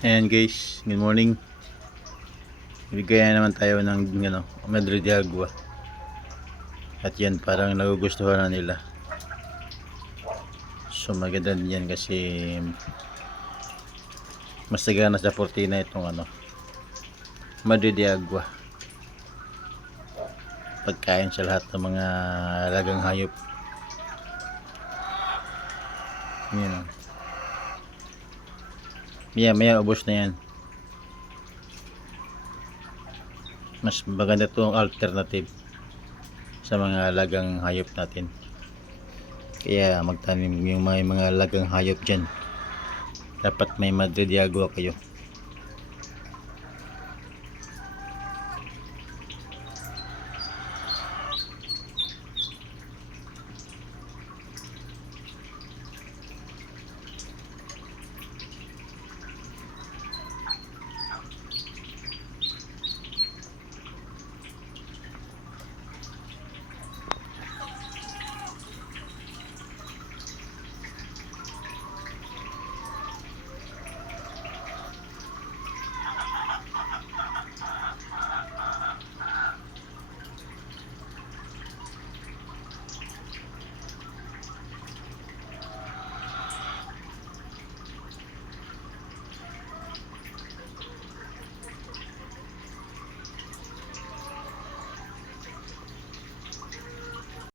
Ayan guys, good morning. Bigyan naman tayo ng Madrid de Agua. At yan, parang nagugustuhan na nila. So maganda din yan kasi mas sagana sa Fortina itong Madrid de Agua. Pagkain sa lahat ng mga alagang hayop. Yan. Maya ubos na yan. Mas maganda itong alternative sa mga alagang hayop natin. Kaya magtanim yung mga alagang hayop dyan. Dapat may Madrid de Agua kayo.